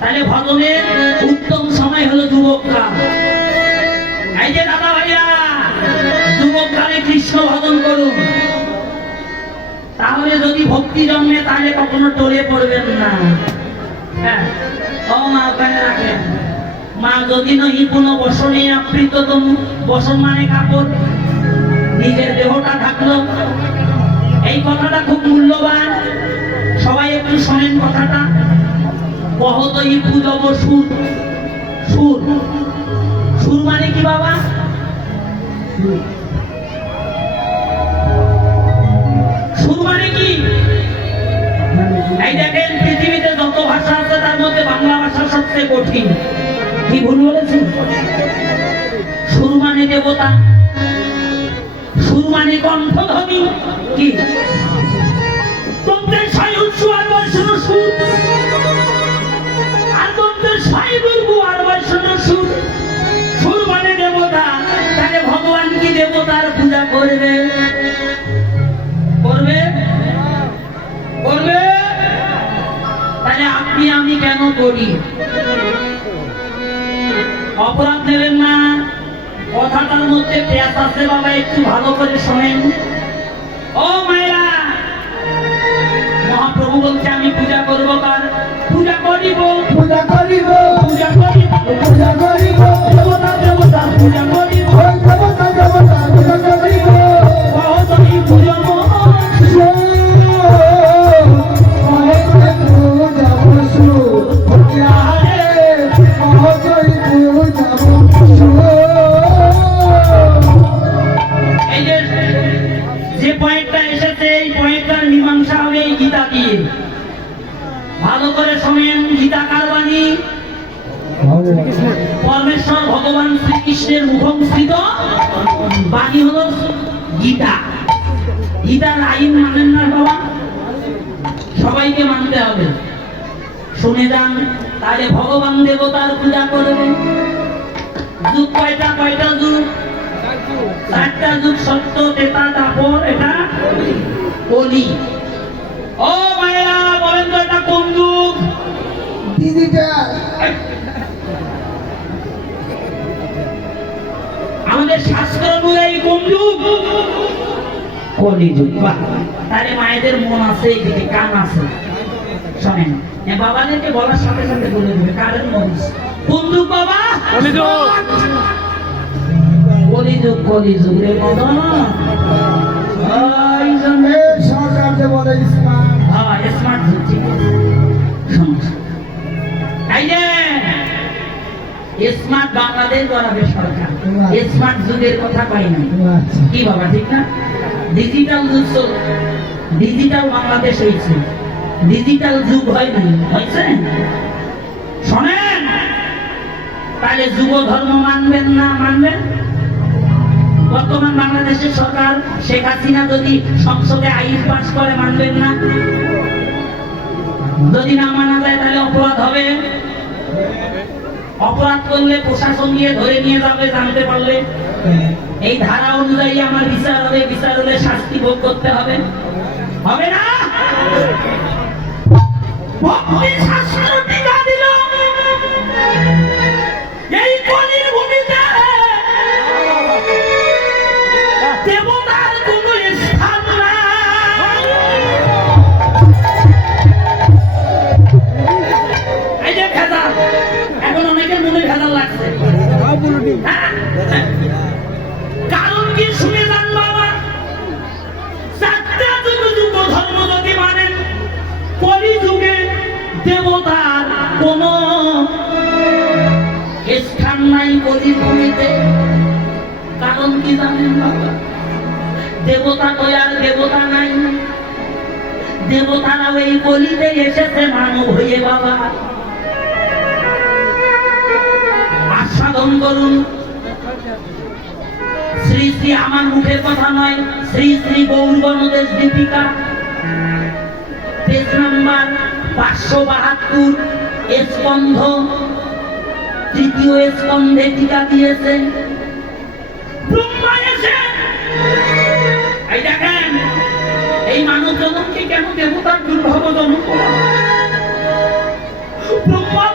তাহলে ভজনের উত্তম সময় হলো যুবককাল এই যে দাদা ভাইয়া যুবককালে কৃষ্ণ ভজন করুন। তাহলে যদি ভক্তি জন্মে, তাহলে কখনো টলে পড়বেন না। হ্যাঁ? ও মা, ওখানে রাখেন। মা, যদি নহি কোনো বসনে আবৃত তনু বসন মানে কাপড়। নিজের দেহটা ঢাকলো। এই কথাটা খুব মূল্যবান। সবাই একটু শোনেন কথাটা। বহতই পূজব সুর। সুর। সুর মানে কি বাবা? সুর মানে কি? এই দেখেন, পৃথিবীতে যত ভাষা আছে, তার মধ্যে বাংলা ভাষা সবচেয়ে কঠিন। কি ভুল বলেছি সুর মানে দেবতা। সুর মানে কণ্ঠধ্বনি। কি? সাই উৎসু আর সুর। মানে আপনি, আমি কেন করি? অপরাধ নেবেন না। কথাটার মধ্যে পেঁয়াজ আছে, বাবা, একটু ভালো করে শোনেন। ও মায়েরা, মহাপ্রভু বলছে, আমি পূজা করব কার? পূজা করিব। পূজা করিব। পূজা করিব দেবতা দেবতা পূজা করিব। দেবতা দেবতা গীতা। গীতার আইন মানেন না বাবা। সবাইকে মানতে হবে। শুনে যান, তাহলে ভগবান দেবতার পূজা করবে। যুগ কয়টা কয়টা যুগ? চারটা যুগ সত্য, তেতা, তাপর, এটা কলি ও মায়েরা, বলেন তো এটা কোন যুগ? ডিজিটাল আমাদের শাস্ত্র অনুযায়ী কোন যুগ কলি যুগ বাহ। তাহলে মায়েদের মন আছে এদিকে কান আছে। শোনেন বাবাদেরকে বলার সাথে সাথে বলে দেবে মন কোন যুগ বাবা! কলিযুগ। কলিযুগ রে মদন ওই জন্য এই সরকার যে বলে ইসলাম হ্যাঁ স্মার্ট। সমস্যা। যে স্মার্ট বাংলাদেশ গড়াবে সরকার। স্মার্ট যুগের কথা পাই না আচ্ছা। কি বাবা ঠিক না? ডিজিটাল যুগ ডিজিটাল বাংলাদেশ হয়েছে। ডিজিটাল যুগ হয় নাই হয়েছে? শোনেন! তাহলে যুব ধর্ম মানবেন না মানবেন? বর্তমান বাংলাদেশের সরকার শেখ হাসিনা যদি সংসদে আইন পাশ করে মানবেন না? যদি না মানা যায় তাহলে অপরাধ হবে? অপরাধ করলে প্রশাসন নিয়ে ধরে নিয়ে যাবে, জানতে পারলে। এই ধারা অনুযায়ী আমার বিচার হবে, বিচার হলে শাস্তি ভোগ করতে হবে। হবে না? ভক্তি দেবতার কোন স্থান নাই কলি ভূমিতে কারণ কি জানেন বাবা? দেবতা তো আর দেবতা নাই। দেবতারাও ওই কলিতে এসেছে মানব হয়ে বাবা। আস্বাদন করুন। শ্রী শ্রী আমার মুখের কথা নয়, শ্রী শ্রী গৌর গণদেশ দীপিকা। পেজ নাম্বার পাঁচশো বাহাত্তর স্কন্ধ তৃতীয় স্কন্ধে টিকা দিয়েছে। এই দেখেন এই কেন দেবতার করা ব্রহ্মা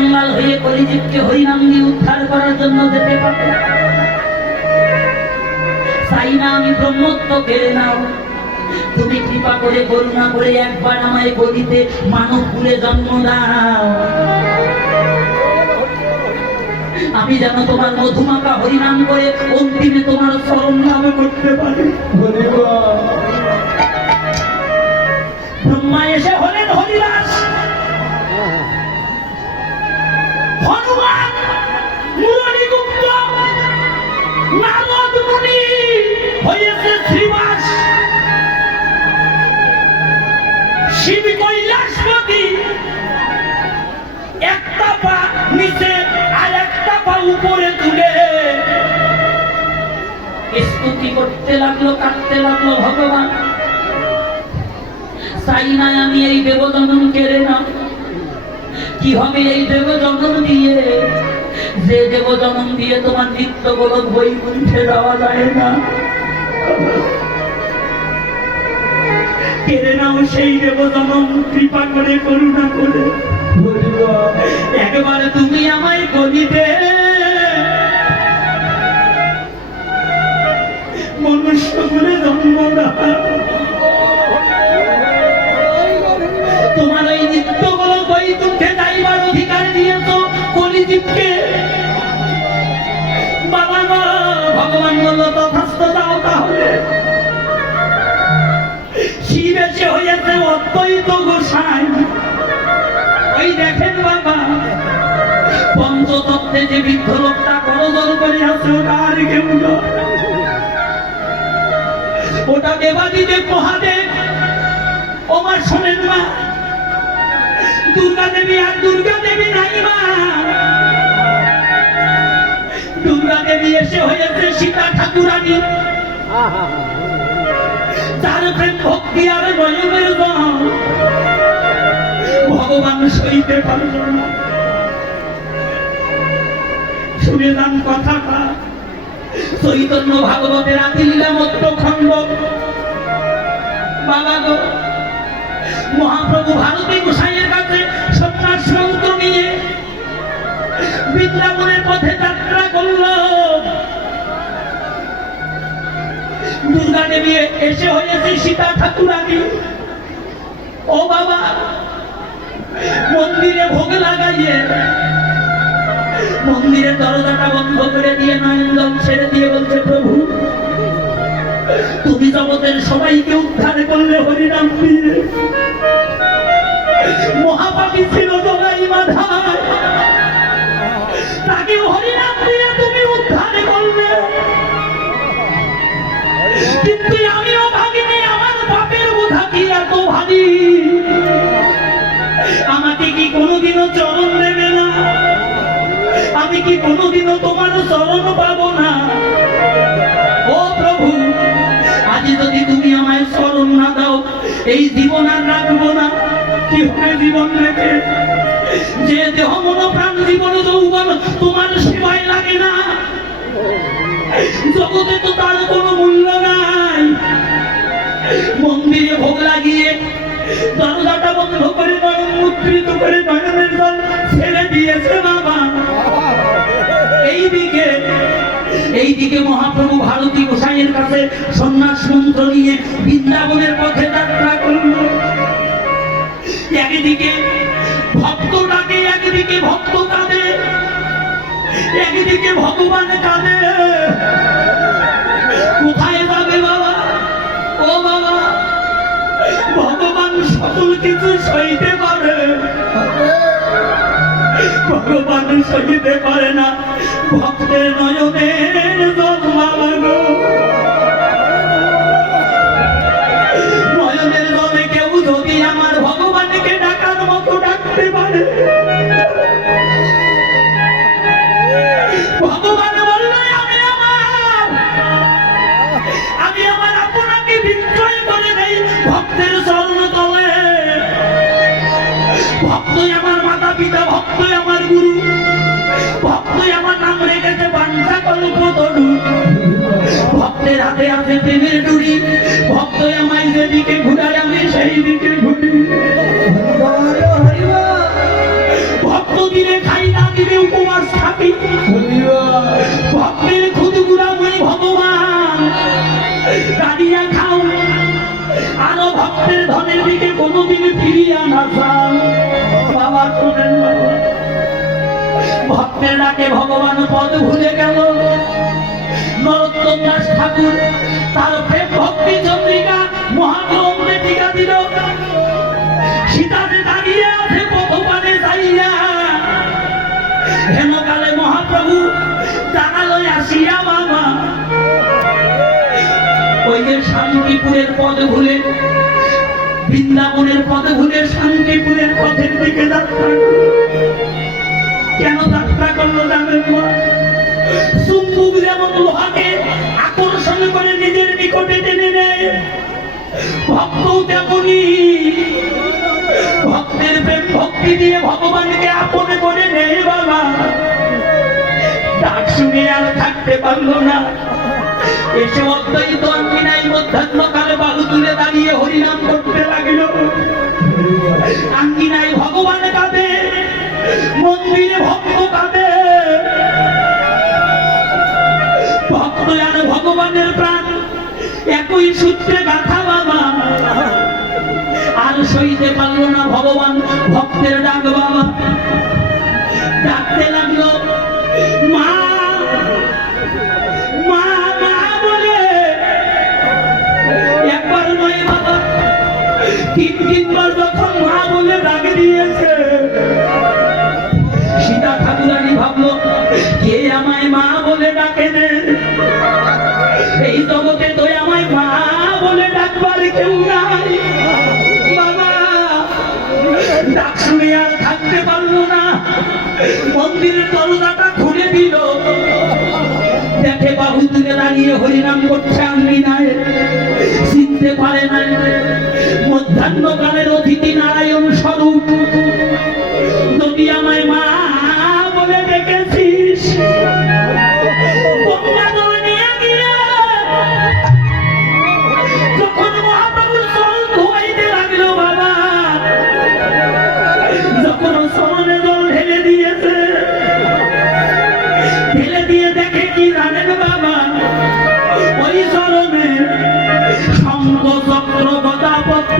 যদি হয়ে কলিজীবকে হরিনাম দিয়ে উদ্ধার করার জন্য যেতে পারো চাই না আমি ব্রহ্মত্ব কেড়ে নাও তুমি কৃপা করে করুণা করে একবার আমায় গদিতে মানব কুলে জন্ম দাও। আমি যেন তোমার মধুমাকা হরিনাম করে অন্তিমে তোমার স্মরণ লাভ করতে পারি। ব্রহ্মা এসে হলেন হরিদাস। হনুমান, মুরলীগুপ্ত, নারদ মুনি একটা পা নিচে আর একটা পা উপরে তুলে। স্তুতি করতে লাগল, কাঁদতে লাগল ভগবান। চাই না আমি এই দেবজনম কেড়ে না কি হবে এই দেব জন্ম দিয়ে? যে দেব জন্ম দিয়ে তোমার নিত্য গোলক বৈকুণ্ঠে যাওয়া যায় না। কেড়ে নাও সেই দেব জন্ম কৃপা করে, করুণা করে। একবার তুমি আমায় গলিতে মনুষ্য করে জন্ম দাও। অদ্বৈত গোসাই। ওই দেখেন বাবা, পঞ্চতত্ত্বে যে বৃদ্ধ লোকটা করদল করে আছে ওটা আর কেউ। ওটা দেবাদিদেব মহাদেব ওমার শোনেন মা, দুর্গা দেবী আর দুর্গা দেবী নাই মা। দুর্গা দেবী এসে হয়েছে সীতা ঠাকুরানী। তার ভগবান চৈতন্য ভাগবতের খণ্ড বাবা গো, মহাপ্রভু ভারতী গোসাইয়ের কাছে সন্ন্যাস নিয়ে বৃন্দাবনের পথে যাত্রা করল। দুর্গা দেবী এসে হয়েছে সীতা ঠাকুরানী ও বাবা, মন্দিরে ভোগ লাগাইয়ে মন্দিরের দরজাটা বন্ধ করে দিয়ে নয়ন জল ছেড়ে দিয়ে বলছে, প্রভু, তুমি জগতের সবাইকে উদ্ধার করলে হরিনাম দিয়ে মহাপাপী ছিল জগাই মাধায় তাকে হরিনাম দিয়ে আমাকে কি কোনোদিনও চরণ দেবে না? আমি কি কোনোদিনও তোমার চরণ পাবো না? ও প্রভু, আজ যদি তুমি আমায় না দাও, এই জীবন আর রাখব না। কি হবে জীবন রেখে যে দেহ মন, প্রাণ, জীবন, যৌবন তোমার সেবায় লাগে না। জগতে তো তার কোনো মূল্য মন্দিরে ভোগ লাগিয়ে দরজাটা বন্ধ করে নয়ন মুদ্রিত করে নয়নের জল ছেড়ে দিয়েছে বাবা। এইদিকে এইদিকে মহাপ্রভু ভারতী গোসাইয়ের কাছে সন্ন্যাস মন্ত্র নিয়ে বৃন্দাবনের পথে যাত্রা করল। একদিকে ভক্ত ডাকে একদিকে ভক্ত কাঁদে একদিকে ভগবান কাঁদে কোথায় যাবে বাবা? ও বাবা সকল কিছু সইতে পারে। ভগবান সইতে পারে না। ভক্তের নয়নের জল হাতে প্রেমের ডুরি ভক্ত আমায় যেদিকে ঘুরায়, আমি সেই দিকে ঘুরি। ভক্ত দিলে খাই, না দিলে উপবাস থাকি ভক্তের খুদগুড়া মই ভগবান। কাটিয়া খাও, আরও ভক্তের ধনের দিকে কোনোদিন ফিরিয়া না যাও। বাবা শোনেন ভক্তের ডাকে ভগবান পদ ভুলে গেল। নরোত্তম দাস ঠাকুর, তার প্রেম ভক্তি চন্দ্রিকা মহাগ্রন্থে টিকা দিল। সীতাতে দাঁড়িয়ে আছে পথপানে যাইয়া। হেমকালে মহাপ্রভু জানালয় আসিয়া বাবা। ওই যে শান্তিপুরের পদ ভুলে, বৃন্দাবনের পদ ভুলে শান্তিপুরের পথের দিকে যাত্রা। কেন যাত্রা করল জানেন মা? চুম্বুক যেমন লোহাকে আকর্ষণ করে নিজের নিকটে টেনে নেয় ভক্ত তেমনি। ভক্তের প্রেম ভক্তি দিয়ে ভগবানকে আপন করে নেয় বাবা। ডাক শুনে আর থাকতে পারল না। এসে অদ্বৈত অঙ্গিনায় মধ্যাহ্নকালে বাহু তুলে দাঁড়িয়ে হরিনাম করতে লাগল। আঙ্গিনায় ভগবান কাঁদে, মন্দিরে ভক্ত ভগবানের প্রাণ, একই সূত্রে গাথা বাবা। আর সইতে পারল না ভগবান, ভক্তের ডাক বাবা। ডাকতে লাগল, মা একবার নয় তিন তিনবার যখন মা বলে ডাক দিয়েছে। সীতা ঠাকুরানি ভাবলো, কে আমায় মা বলে ডাকে এই জগতে তো আমায় মা বলে ডাকবার কেউ নাই। বাবা, ডাক শুনে আর থাকতে পারল না। মন্দিরের দরজাটা খুলে দিল। দেখে বাহু তুলে দাঁড়িয়ে হরিনাম করছে আমি নাই। চিনতে পারে না মধ্যাহ্নকালের অতিথি নারায়ণ স্বরূপ।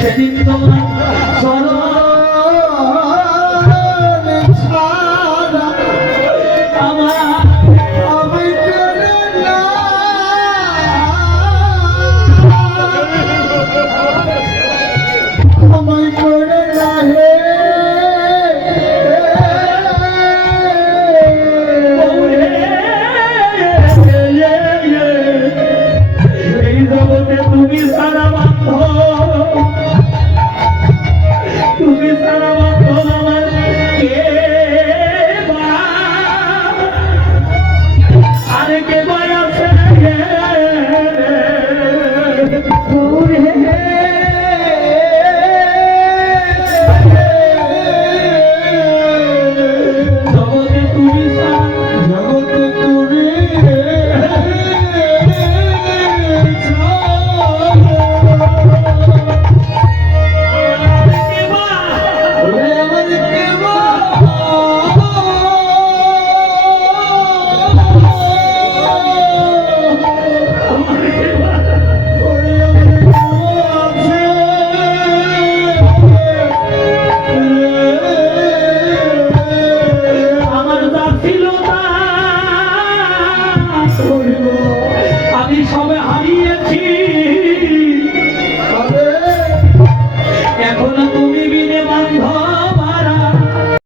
সেদিন তোমার Nunca estará